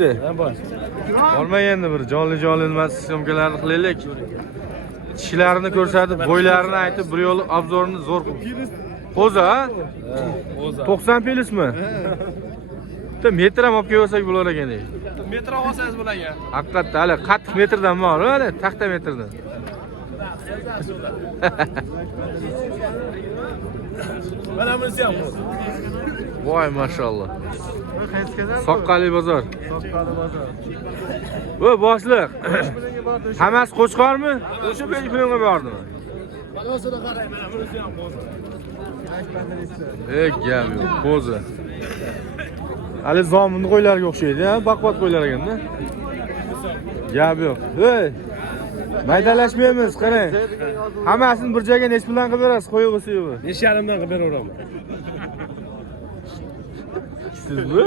Bitti. Olmay endi bir jonli emas syomkalarni qilaylik. Tishlarini ko'rsatib, bo'ylarini aytib, bir yo'l obzorini zo'r qilib. Qo'za, ha? Qo'za. 90 pelismi? Bitta metr ham olib kelsak bo'lar ekan. Metr olsangiz bo'lagan. Haqiqatda hali qattiq metrdan bor, hali taxta metrdan. Mana bunisi ham qo'za. Voy mashalloh. Soqqali bozor. Voy boshliq. Hammasi qo'chqormi? O'sha pulga bordimi? Balosini qarang, mana bunisi ham qo'za. Gap yo'q, qo'zi. Hali zominni qo'ylarga o'xshaydi, ha? Baqvat qo'ylar ekanda. Gap yo'q. Hey! Maydalashmaymiz, qarang. Hammasini bir joyga nech puldan qilib berasiz, qo'yib suyuvi? 5,5 dan qilib beraveraman. Sizmi?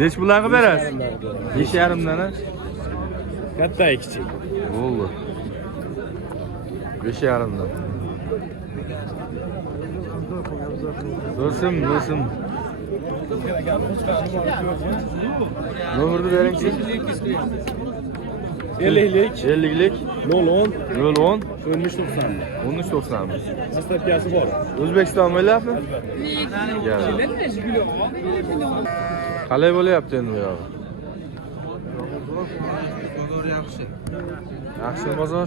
Nech puldan qilib berasiz? 5,5 dan, ha? Katta kichik. Bo'ldi. 5,5 dan. Do'stim. Nomerni bering-chi. 50lik, 50lik 010, 010 1390. 1390. Dastlabkasi bor. O'zbekiston bo'lyapti? Qalay bo'lyapti endi bu yoq? Bozor yaxshi. Yaxshi bozor?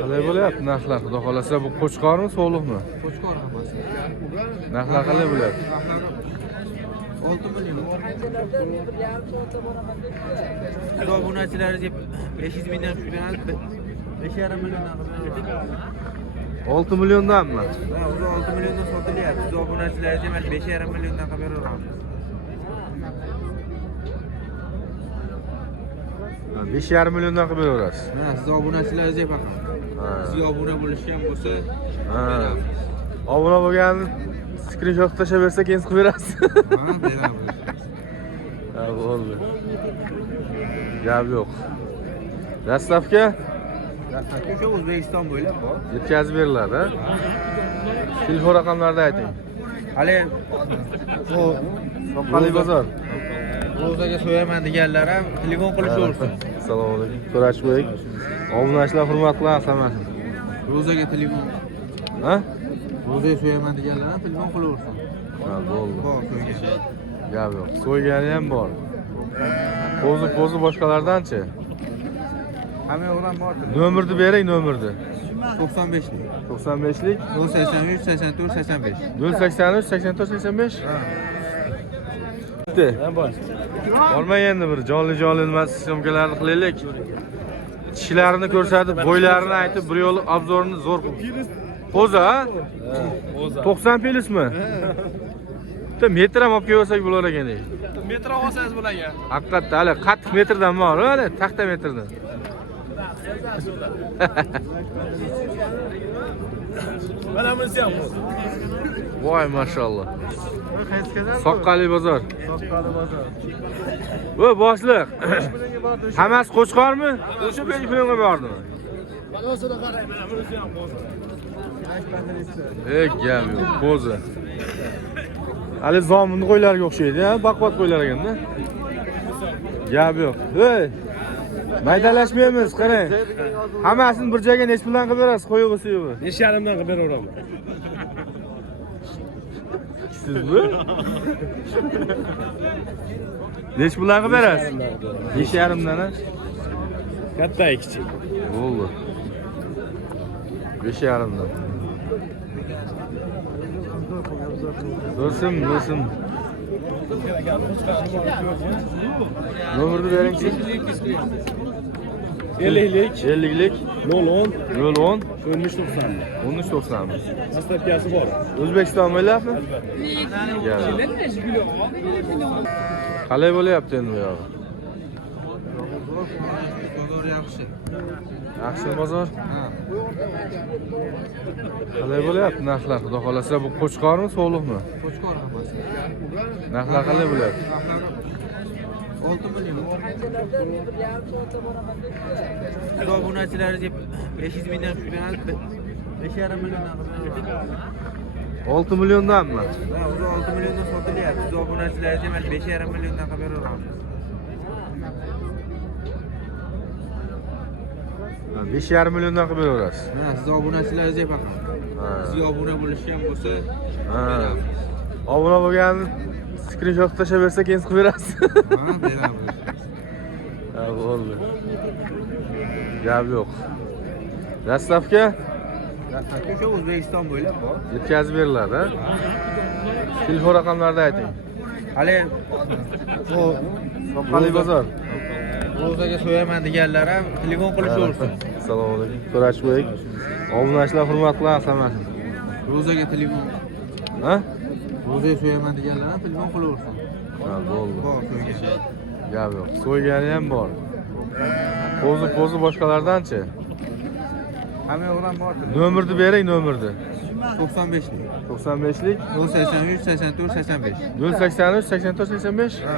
Qalay bo'lyapti narxlar? Xudo xolasa bu qo'chqormi, so'liqmi? Qo'chqor hammasi. Narxlar qalay bo'lyapti? 6 million. Siz obunachilaringiz 500 mingdan tushganadi. 5,5 milliondan qilib 6 milliondanmi? Ha, o'zi 6 milliondan sotilyapti. Siz obunachilaringiz mana 5,5 milliondan qilib beraveramiz. 5,5 milliondan qilib beraverasiz. Mana siz obunachilaringiz faqat. Sizga obuna bo'lishgan bo'lsa, obuna bo'lgan screenshot tashlab bersa, keyin qilib berasiz. ha, beramiz. Ha, bo'ldi. Gap yo'q. Dastavka O'sha O'zbekiston bo'ylab bor. yetkazib beriladi, ha? Telefon raqamlarini ayting. Hali Soqqali bozor. ro'zaga so'yaman deganlar ham telefon qilishaversin. Assalomu alaykum. So'rashbek. Obunachilar hurmat qilamiz hammasini. Ro'zaga telefon. Ha? Ro'zaga so'yaman deganlar ham telefon qilaversin. Ha, bo'ldi. Bor, so'ygan. Gap yo'q. So'ygani ham bor. Qo'zi boshqalardan-chi? Hamma o'g'lan bor. Nomerni bering, nomerni. 95lik. 95lik 083 84 85. 083 84 85. Bitti. Olmay endi bir jonli emas syomkalarni qilaylik. Tishlarini ko'rsatib, bo'ylarini aytib, bir yo'l obzorini zo'r qilib. Qo'za, ha? Qo'za. 90 pelismi? Bitta metr ham olib kelsak bo'lar ekan. Metr olsangiz bo'lagan. Haqiqatda hali qattiq metrdan bor, hali taxta metrdan. Mana bunisi ham qo'za. Voy mashalloh. Soqqali bozor. Voy boshliq. Hammasi qo'chqormi? O'sha pulga bordimi? Balosini qarang, mana bunisi ham qo'za. Gap yo'q, qo'zi. Hali zominni qo'ylarga o'xshaydi, ha? Baqvat qo'ylar ekanda. Gap yo'q. Hey! Maydalashmaymiz, qarang. Hammasini bir joyga nech puldan qilib berasiz, qo'yib suyuvi? 5,5 dan qilib beraveraman. Sizmi? Nech puldan qilib berasiz? 5,5 dan, ha? Katta kichik. Bo'ldi. 5,5 dan. Do'stim. Nomerni bering-chi. 50lik, 50lik 010, 010 1390. 1390. Dastlabkasi bor. O'zbekiston bo'lyapti? Qalay bo'lyapti endi bu yoq? Bozor yaxshi. Yaxshi bozor? Ha. Qalay bo'lyapti narxlar? Xudo xolasa bu qo'chqormi, so'liqmi? Qo'chqor hammasi. Narxlar qalay bo'lyapti? 6 million. Siz obunachilaringiz 500 mingdan tushganadi. 5,5 milliondan qilib 6 milyondanmi? Ha, o'zi 6 milliondan sotilyapti. Siz obunachilarga mana 5,5 milliondan qilib beraveramiz. 5,5 milyondan qilib beraverasiz. Ha, siz obunachilarga faqat. Sizga obuna bo'lishgan bo'lsa, Ha. Obuna bo'lgan screenshot tashlab bersa, keyin qilib berasiz. ha, beramiz. Ha, bo'ldi. Gap yo'q. Dastavka Dastlabki o'sha O'zbekiston bo'ylab bor. yetkazib beriladi, ha? Telefon raqamlarini ayting. Hali Soqqali bozor. ro'zaga so'yaman deganlar ham telefon qilishaversin. Assalomu alaykum. To'rashbek. Obunachilar hurmat qilamiz hammasini. Ro'zaga telefon, Ha? ro'zaga so'yaman deganlar ham telefon qilaversin. Ha, bo'ldi. Bor so'ygan. Gap yo'q. So'ygani ham bor. Po'zi boshqalardan-chi? Hamma yo'g'dan bor. Nomerni bering, nomerni. 95 lik. 95lik 083 84 85. 083 84 85. Ha.